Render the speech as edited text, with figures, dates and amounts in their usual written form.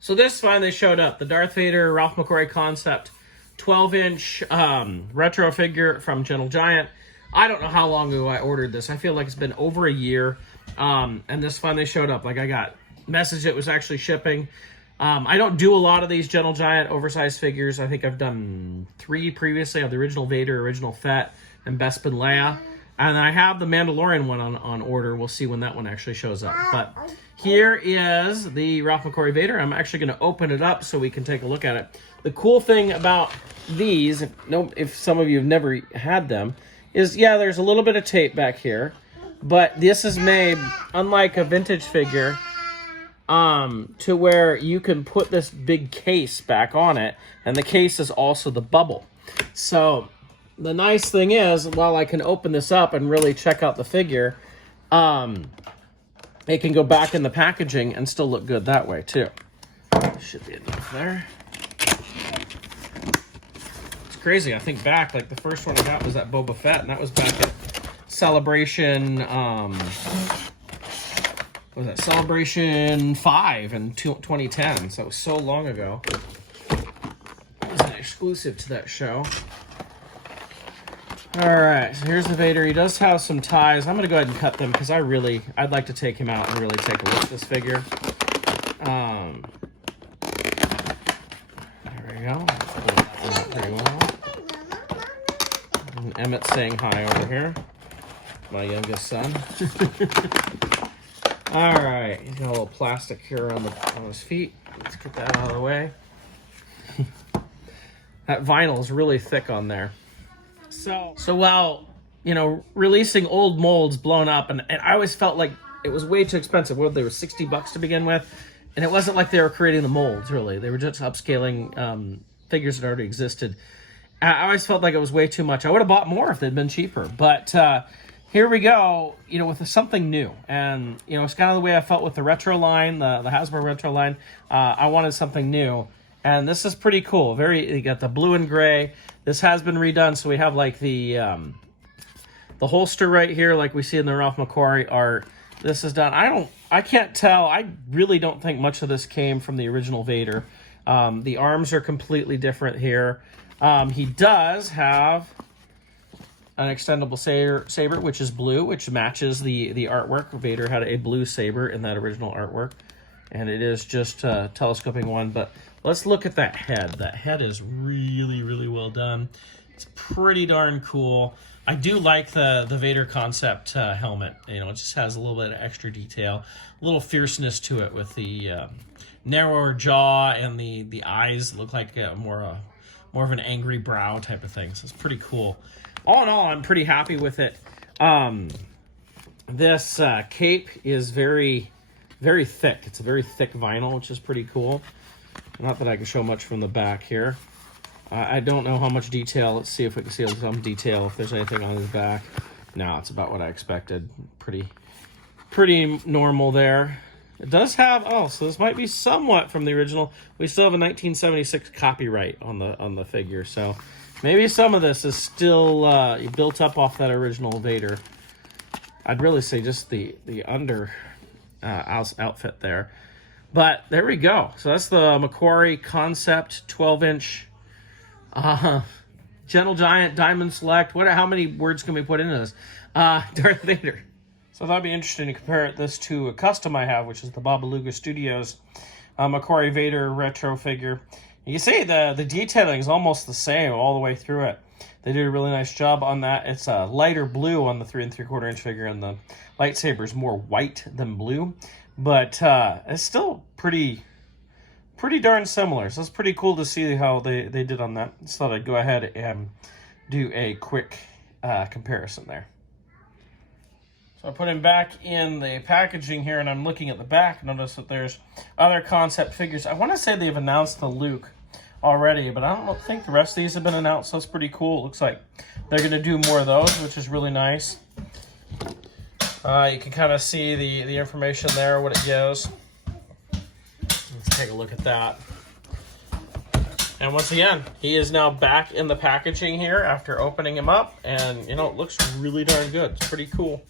So this finally showed up. The Darth Vader Ralph McQuarrie concept 12-inch retro figure from Gentle Giant. I don't know how long ago I ordered this. I feel like it's been over a year. And this finally showed up. Like, I got message it was actually shipping. I don't do a lot of these Gentle Giant oversized figures. I think I've done 3 previously. I have the original Vader, original Fett, and Bespin Leia. And I have the Mandalorian one on order. We'll see when that one actually shows up. But here is the Ralph McQuarrie Vader. I'm actually going to open it up so we can take a look at it. The cool thing about these, if some of you have never had them, is, yeah, there's a little bit of tape back here. But this is made, unlike a vintage figure, to where you can put this big case back on it. And the case is also the bubble. So the nice thing is, while I can open this up and really check out the figure, it can go back in the packaging and still look good that way too. Should be enough there. It's crazy. I think back, like the first one I got was that Boba Fett, and that was back at Celebration. What was that? Celebration 5 in 2010. So it was so long ago. It was an exclusive to that show. Alright, so here's the Vader. He does have some ties. I'm going to go ahead and cut them because I'd like to take him out and really take a look at this figure. There we go. Pull that one up pretty well. And Emmett's saying hi over here. My youngest son. Alright, he's got a little plastic here on his feet. Let's get that out of the way. That vinyl is really thick on there. So while, releasing old molds blown up, and I always felt like it was way too expensive. Well, they were $60 to begin with, and it wasn't like they were creating the molds, really. They were just upscaling figures that already existed. I always felt like it was way too much. I would have bought more if they'd been cheaper, but here we go, with something new. And, it's kind of the way I felt with the retro line, the Hasbro retro line. I wanted something new. And this is pretty cool. You got the blue and gray. This has been redone, so we have like the holster right here, like we see in the Ralph McQuarrie art. This is done. I can't tell. I really don't think much of this came from the original Vader. The arms are completely different here. He does have an extendable saber, which is blue, which matches the artwork. Vader had a blue saber in that original artwork, and it is just a telescoping one. But let's look at that head. That head is really, really well done. It's pretty darn cool. I do like the Vader concept helmet. It just has a little bit of extra detail, a little fierceness to it with the narrower jaw, and the eyes look like more of an angry brow type of thing. So it's pretty cool. All in all, I'm pretty happy with it. This cape is very, very thick. It's a very thick vinyl, which is pretty cool. Not that I can show much from the back here. I don't know how much detail. Let's see if we can see some detail, if there's anything on his back. No, it's about what I expected. Pretty normal there. It does have, so this might be somewhat from the original. We still have a 1976 copyright on the figure, so maybe some of this is still built up off that original Vader. I'd really say just the under outfit there. But there we go. So that's the McQuarrie Concept 12-inch Gentle Giant Diamond Select. How many words can we put into this? Darth Vader. So that'd be interesting to compare this to a custom I have, which is the Babaluga Studios McQuarrie Vader retro figure. You can see the detailing is almost the same all the way through it. They did a really nice job on that. It's a lighter blue on the 3 3/4 inch figure, and the lightsaber is more white than blue. But it's still pretty darn similar. So it's pretty cool to see how they did on that. Just thought I'd go ahead and do a quick comparison there. So I put him back in the packaging here, and I'm looking at the back. Notice that there's other concept figures. I want to say they've announced the Luke already, but I don't think the rest of these have been announced, so it's pretty cool. It looks like they're going to do more of those, which is really nice. You can kind of see the information there, what it gives. Let's take a look at that. And once again, he is now back in the packaging here after opening him up, and it looks really darn good. It's pretty cool.